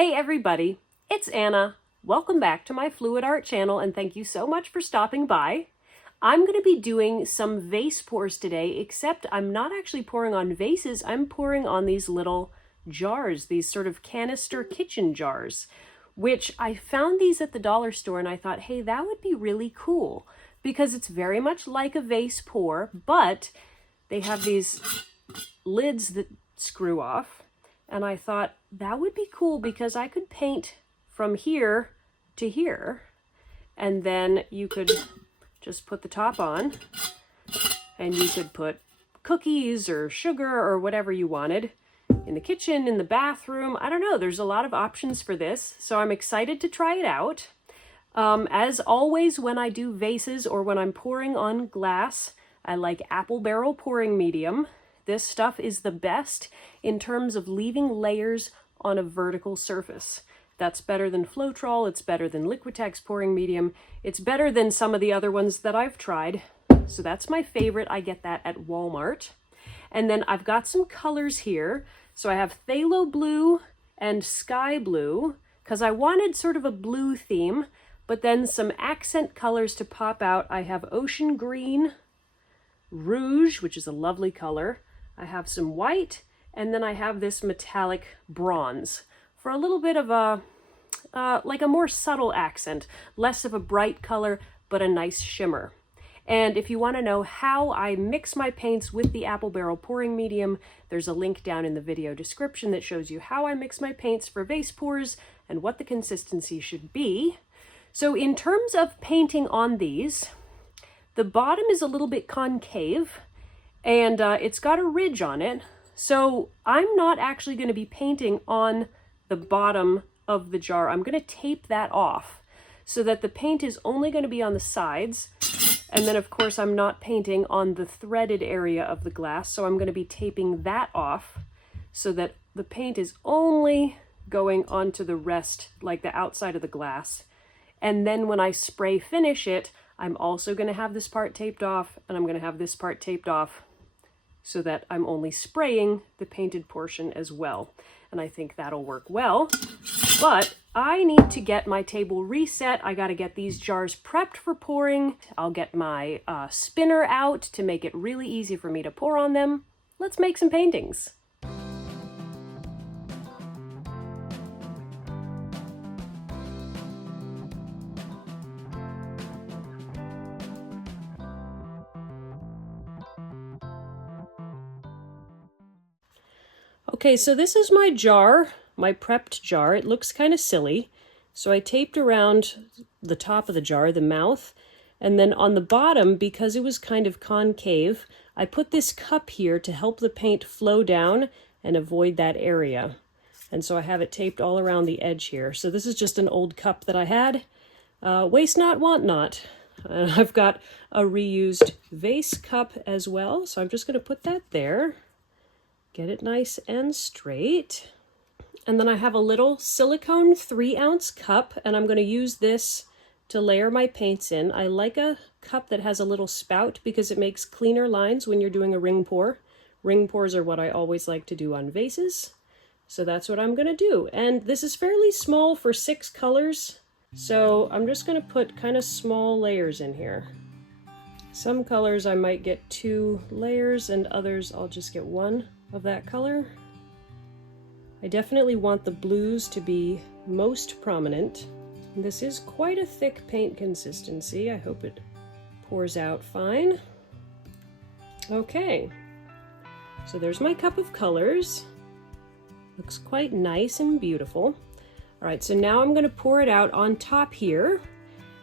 Hey everybody, it's Anna. Welcome back to my Fluid Art channel and thank you so much for stopping by. I'm going to be doing some vase pours today, except I'm not actually pouring on vases, I'm pouring on these little jars, these sort of canister kitchen jars, which I found these at the dollar store and I thought, hey, that would be really cool because it's very much like a vase pour, but they have these lids that screw off. And I thought that would be cool because I could paint from here to here. And then you could just put the top on and you could put cookies or sugar or whatever you wanted in the kitchen, in the bathroom. I don't know, there's a lot of options for this. So I'm excited to try it out. As always, when I do vases or when I'm pouring on glass, I like apple barrel pouring medium. This stuff is the best in terms of leaving layers on a vertical surface. That's better than Floetrol, it's better than Liquitex pouring medium, it's better than some of the other ones that I've tried. So that's my favorite, I get that at Walmart. And then I've got some colors here. So I have Phthalo blue and sky blue, because I wanted sort of a blue theme, but then some accent colors to pop out. I have ocean green, Rouge, which is a lovely color. I have some white, and then I have this metallic bronze for a little bit of a, like a more subtle accent, less of a bright color, but a nice shimmer. And if you want to know how I mix my paints with the apple barrel pouring medium, there's a link down in the video description that shows you how I mix my paints for vase pours and what the consistency should be. So in terms of painting on these, the bottom is a little bit concave, and it's got a ridge on it. So I'm not actually going to be painting on the bottom of the jar. I'm going to tape that off so that the paint is only going to be on the sides. And then of course I'm not painting on the threaded area of the glass. So I'm going to be taping that off so that the paint is only going onto the rest, like the outside of the glass. And then when I spray finish it, I'm also going to have this part taped off and I'm going to have this part taped off so that I'm only spraying the painted portion as well. And I think that'll work well. But I need to get my table reset. I got to get these jars prepped for pouring. I'll get my spinner out to make it really easy for me to pour on them. Let's make some paintings. Okay, so this is my jar, my prepped jar. It looks kind of silly. So I taped around the top of the jar, the mouth, and then on the bottom, because it was kind of concave, I put this cup here to help the paint flow down and avoid that area. And so I have it taped all around the edge here. So this is just an old cup that I had. Waste not, want not. I've got a reused vase cup as well, so I'm just going to put that there. Get it nice and straight. And then I have a little silicone 3-ounce cup, and I'm going to use this to layer my paints in. I like a cup that has a little spout because it makes cleaner lines when you're doing a ring pour. Ring pours are what I always like to do on vases. So that's what I'm going to do. And this is fairly small for 6 colors. So I'm just going to put kind of small layers in here. Some colors I might get 2 layers and others I'll just get 1 of that color. I definitely want the blues to be most prominent. This is quite a thick paint consistency. I hope it pours out fine. Okay, so there's my cup of colors. Looks quite nice and beautiful. All right, so now I'm going to pour it out on top here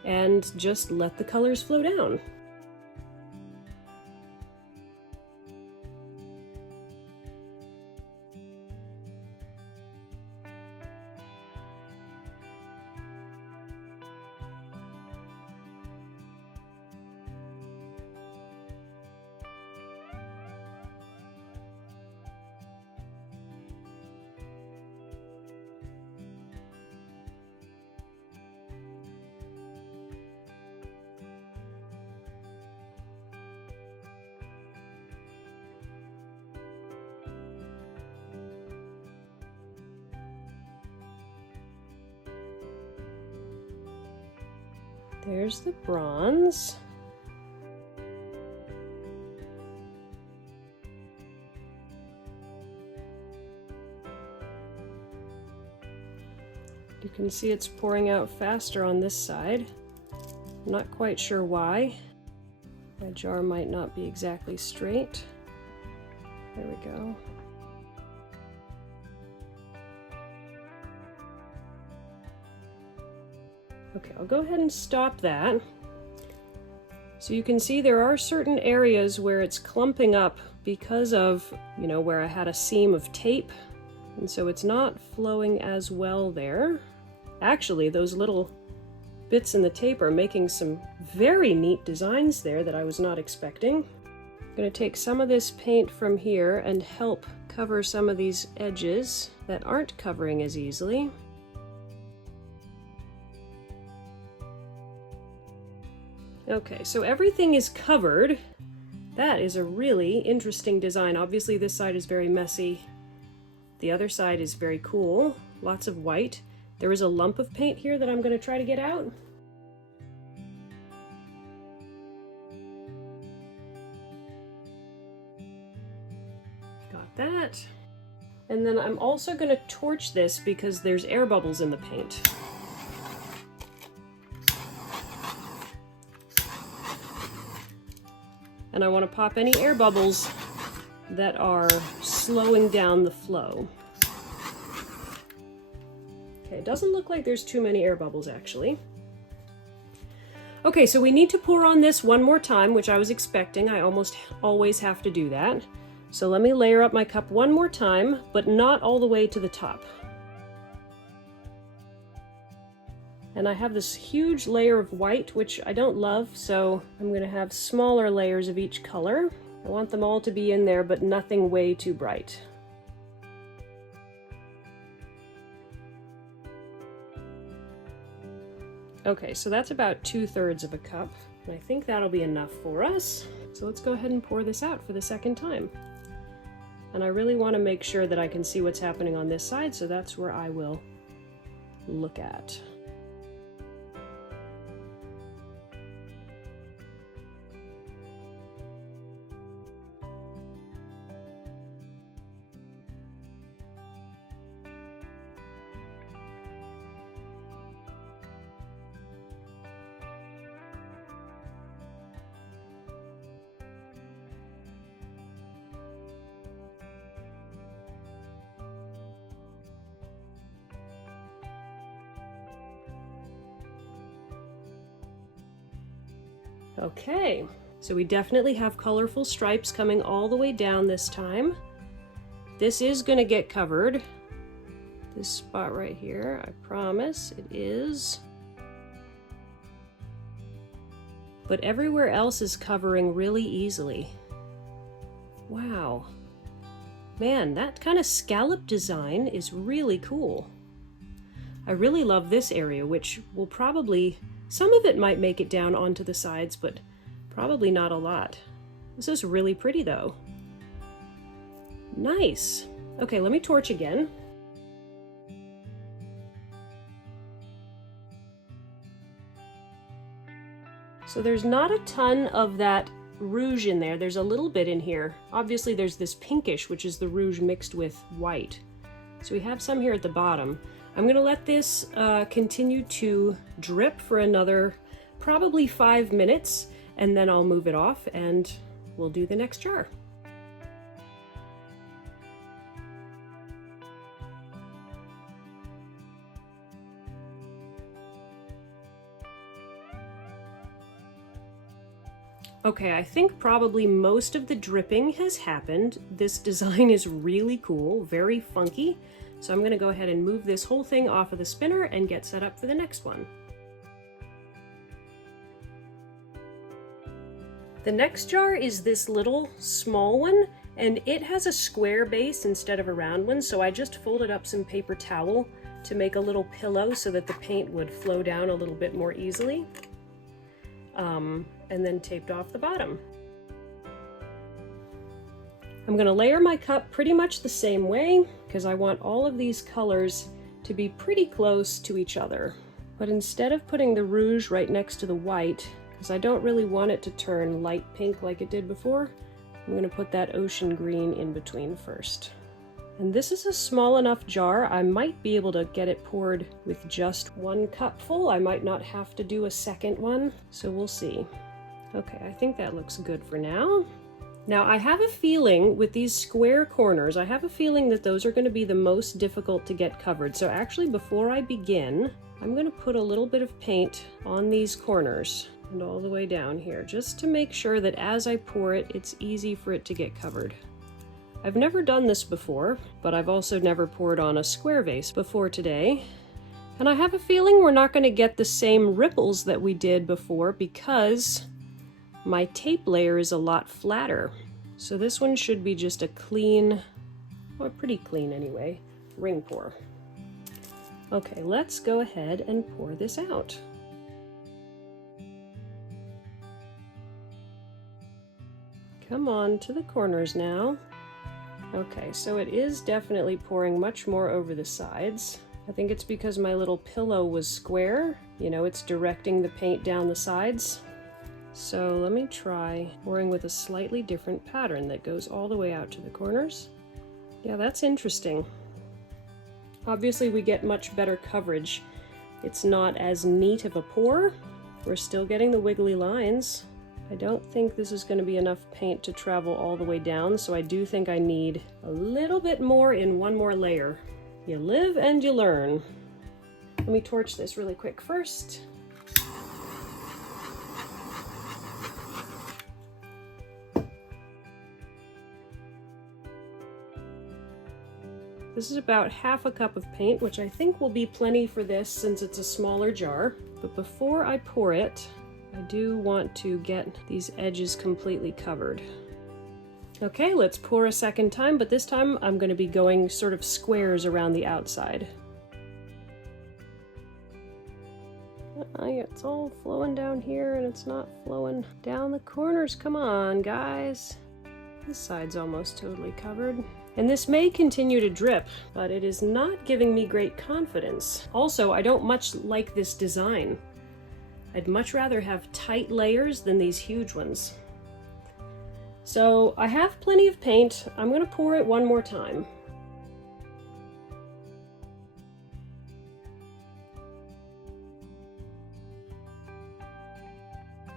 and just let the colors flow down. There's the bronze. You can see it's pouring out faster on this side. I'm not quite sure why. My jar might not be exactly straight. There we go. Okay, I'll go ahead and stop that. So you can see there are certain areas where it's clumping up because of, you know, where I had a seam of tape. And so it's not flowing as well there. Actually, those little bits in the tape are making some very neat designs there that I was not expecting. I'm going to take some of this paint from here and help cover some of these edges that aren't covering as easily. Okay, so everything is covered. That is a really interesting design. Obviously this side is very messy. The other side is very cool. Lots of white. There is a lump of paint here that I'm going to try to get out. Got that. And then I'm also going to torch this because there's air bubbles in the paint. And I want to pop any air bubbles that are slowing down the flow. Okay, it doesn't look like there's too many air bubbles actually. Okay, so we need to pour on this one more time, which I was expecting. I almost always have to do that. So let me layer up my cup one more time, but not all the way to the top. And I have this huge layer of white, which I don't love, so I'm going to have smaller layers of each color. I want them all to be in there, but nothing way too bright. Okay, so that's about 2/3 of a cup, and I think that'll be enough for us. So let's go ahead and pour this out for the second time. And I really want to make sure that I can see what's happening on this side, so that's where I will look at. Okay, so we definitely have colorful stripes coming all the way down this time. This is going to get covered. This spot right here, I promise it is. But everywhere else is covering really easily. Wow. Man, that kind of scallop design is really cool. I really love this area, which will probably, some of it might make it down onto the sides, but probably not a lot. This is really pretty though. Nice. Okay, let me torch again. So there's not a ton of that rouge in there. There's a little bit in here. Obviously there's this pinkish, which is the rouge mixed with white. So we have some here at the bottom. I'm going to let this continue to drip for another probably 5 minutes, and then I'll move it off and we'll do the next jar. Okay, I think probably most of the dripping has happened. This design is really cool, very funky. So I'm going to go ahead and move this whole thing off of the spinner and get set up for the next one. The next jar is this little small one, and it has a square base instead of a round one, so I just folded up some paper towel to make a little pillow so that the paint would flow down a little bit more easily. And then taped off the bottom. I'm going to layer my cup pretty much the same way because I want all of these colors to be pretty close to each other. But instead of putting the rouge right next to the white, because I don't really want it to turn light pink like it did before, I'm going to put that ocean green in between first. And this is a small enough jar, I might be able to get it poured with just 1 cup full. I might not have to do a second one, so we'll see. Okay, I think that looks good for now. Now I have a feeling with these square corners, I have a feeling that those are going to be the most difficult to get covered. So actually before I begin, I'm going to put a little bit of paint on these corners and all the way down here, just to make sure that as I pour it, it's easy for it to get covered. I've never done this before, but I've also never poured on a square vase before today. And I have a feeling we're not going to get the same ripples that we did before because my tape layer is a lot flatter. So this one should be just a clean, or pretty clean anyway, ring pour. Okay, let's go ahead and pour this out. Come on to the corners now. Okay, so it is definitely pouring much more over the sides. I think it's because my little pillow was square. You know, it's directing the paint down the sides. So let me try pouring with a slightly different pattern that goes all the way out to the corners. Yeah, that's interesting. Obviously we get much better coverage. It's not as neat of a pour. We're still getting the wiggly lines. I don't think this is going to be enough paint to travel all the way down, so I do think I need a little bit more in one more layer. You live and you learn. Let me torch this really quick first. This is about half a cup of paint, which I think will be plenty for this since it's a smaller jar. But before I pour it, I do want to get these edges completely covered. Okay, let's pour a second time, but this time I'm going to be going sort of squares around the outside. It's all flowing down here and it's not flowing down the corners. Come on, guys. This side's almost totally covered. And this may continue to drip, but it is not giving me great confidence. Also, I don't much like this design. I'd much rather have tight layers than these huge ones. So I have plenty of paint. I'm going to pour it one more time.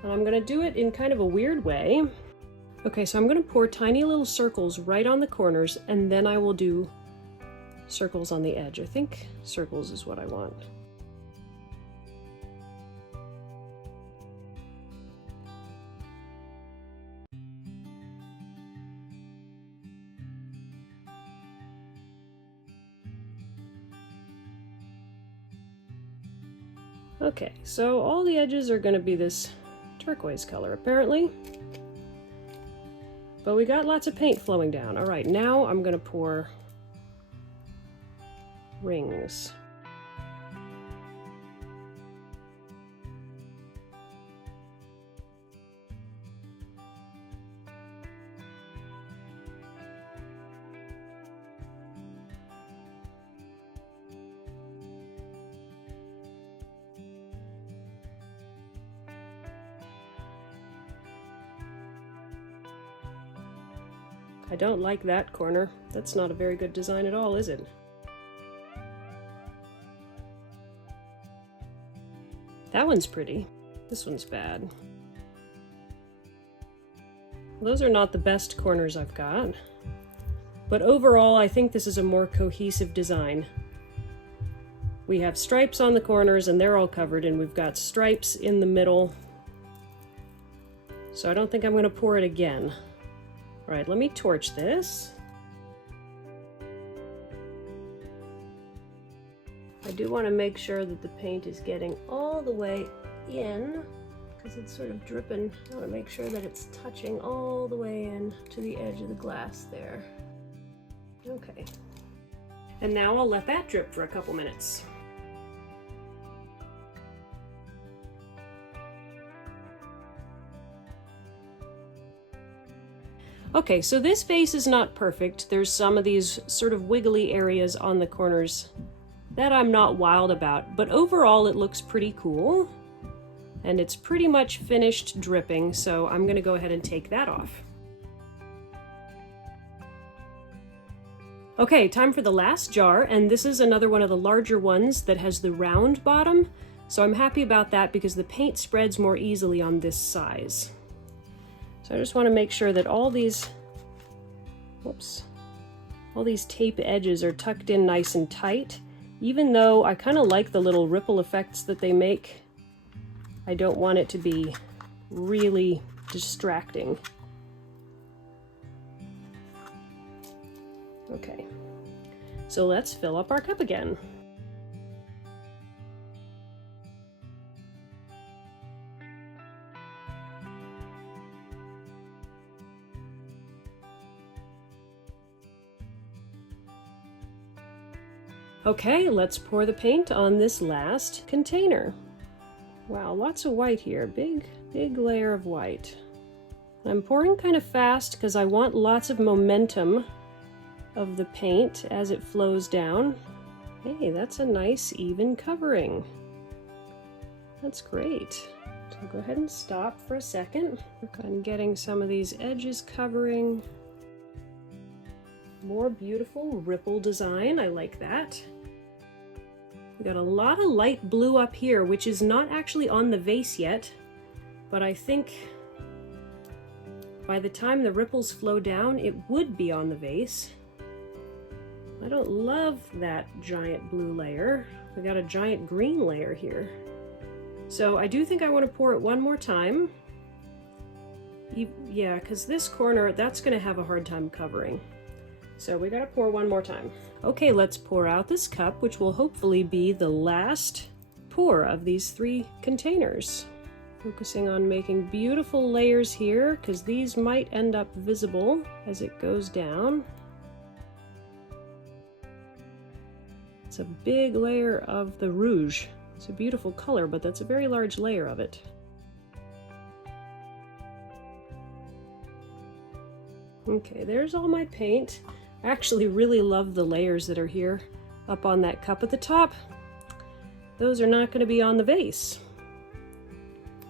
And I'm going to do it in kind of a weird way. Okay, so I'm going to pour tiny little circles right on the corners, and then I will do circles on the edge. I think circles is what I want. Okay, so all the edges are going to be this turquoise color apparently. But we got lots of paint flowing down. All right, now I'm going to pour rings. I don't like that corner. That's not a very good design at all, is it? That one's pretty. This one's bad. Those are not the best corners I've got. But overall, I think this is a more cohesive design. We have stripes on the corners and they're all covered, and we've got stripes in the middle. So I don't think I'm going to pour it again. All right, let me torch this. I do want to make sure that the paint is getting all the way in because it's sort of dripping. I want to make sure that it's touching all the way in to the edge of the glass there. Okay. And now I'll let that drip for a couple minutes. Okay, so this vase is not perfect. There's some of these sort of wiggly areas on the corners that I'm not wild about, but overall it looks pretty cool. And it's pretty much finished dripping, so I'm gonna go ahead and take that off. Okay, time for the last jar, and this is another one of the larger ones that has the round bottom, so I'm happy about that because the paint spreads more easily on this size. So I just want to make sure that all these tape edges are tucked in nice and tight. Even though I kind of like the little ripple effects that they make, I don't want it to be really distracting. Okay, so let's fill up our cup again. Okay, let's pour the paint on this last container. Wow, lots of white here. Big layer of white. I'm pouring kind of fast because I want lots of momentum of the paint as it flows down. Hey, that's a nice even covering. That's great. So I'll go ahead and stop for a second. Work on getting some of these edges covering. More beautiful ripple design, I like that. We got a lot of light blue up here, which is not actually on the vase yet, but I think by the time the ripples flow down, it would be on the vase. I don't love that giant blue layer. We got a giant green layer here. So I do think I want to pour it one more time. Yeah, because this corner, that's going to have a hard time covering. So we gotta pour one more time. Okay, let's pour out this cup, which will hopefully be the last pour of these 3 containers. Focusing on making beautiful layers here, because these might end up visible as it goes down. It's a big layer of the Rouge. It's a beautiful color, but that's a very large layer of it. Okay, there's all my paint. I actually really love the layers that are here up on that cup at the top. Those are not going to be on the vase.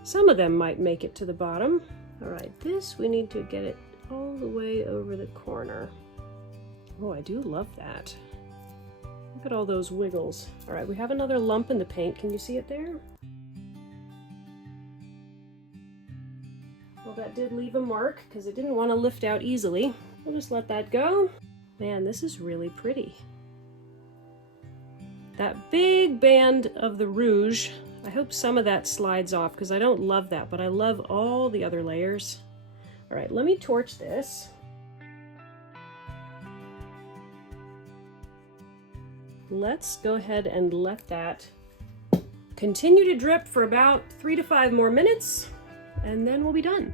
Some of them might make it to the bottom. All right, this we need to get it all the way over the corner. Oh, I do love that. Look at all those wiggles. All right, we have another lump in the paint. Can you see it there? Well, that did leave a mark because it didn't want to lift out easily. We'll just let that go. Man, this is really pretty. That big band of the Rouge, I hope some of that slides off because I don't love that, but I love all the other layers. All right, let me torch this. Let's go ahead and let that continue to drip for about 3 to 5 more minutes, and then we'll be done.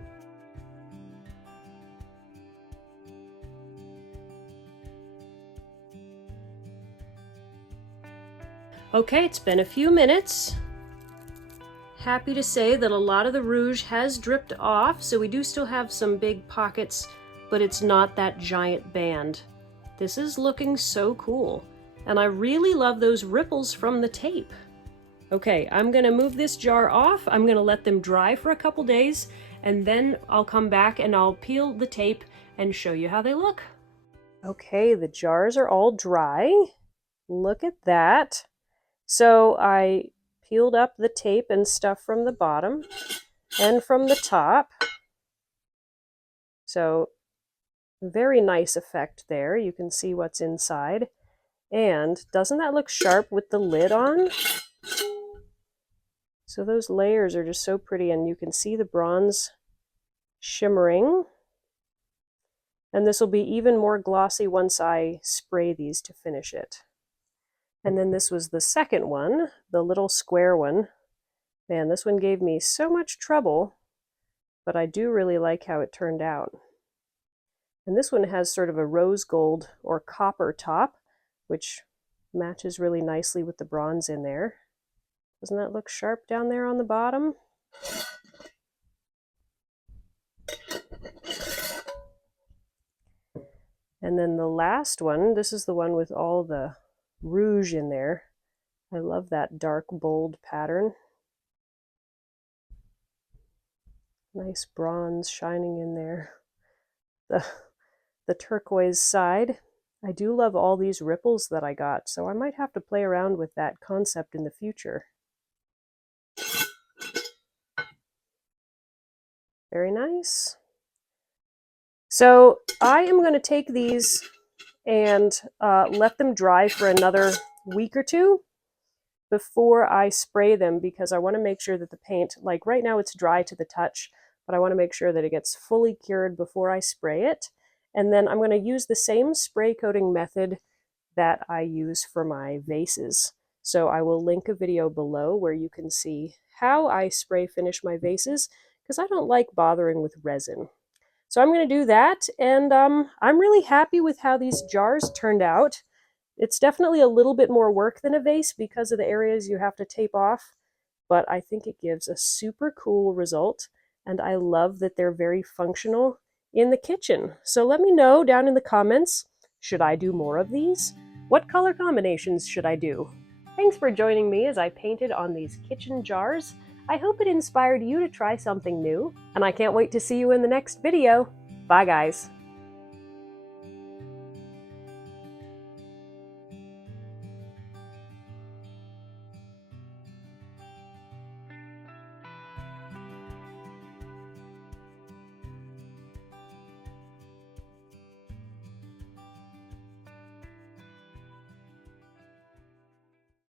Okay, it's been a few minutes. Happy to say that a lot of the Rouge has dripped off, so we do still have some big pockets, but it's not that giant band. This is looking so cool, and I really love those ripples from the tape. Okay, I'm gonna move this jar off. I'm gonna let them dry for a couple days, and then I'll come back and I'll peel the tape and show you how they look. Okay, the jars are all dry. Look at that. So I peeled up the tape and stuff from the bottom and from the top. So very nice effect there. You can see what's inside. And doesn't that look sharp with the lid on? So those layers are just so pretty, and you can see the bronze shimmering. And this will be even more glossy once I spray these to finish it. And then this was the second one, the little square one. Man, this one gave me so much trouble, but I do really like how it turned out. And this one has sort of a rose gold or copper top, which matches really nicely with the bronze in there. Doesn't that look sharp down there on the bottom? And then the last one, this is the one with all the Rouge in there. I love that dark, bold pattern. Nice bronze shining in there. The turquoise side. I do love all these ripples that I got, so I might have to play around with that concept in the future. Very nice. So I am going to take these and let them dry for another week or two before I spray them, because I want to make sure that the paint, like right now it's dry to the touch, but I want to make sure that it gets fully cured before I spray it. And then I'm going to use the same spray coating method that I use for my vases. So I will link a video below where you can see how I spray finish my vases, because I don't like bothering with resin. So I'm going to do that, and I'm really happy with how these jars turned out. It's definitely a little bit more work than a vase because of the areas you have to tape off, but I think it gives a super cool result, and I love that they're very functional in the kitchen. So let me know down in the comments, should I do more of these? What color combinations should I do? Thanks for joining me as I painted on these kitchen jars. I hope it inspired you to try something new, and I can't wait to see you in the next video. Bye guys!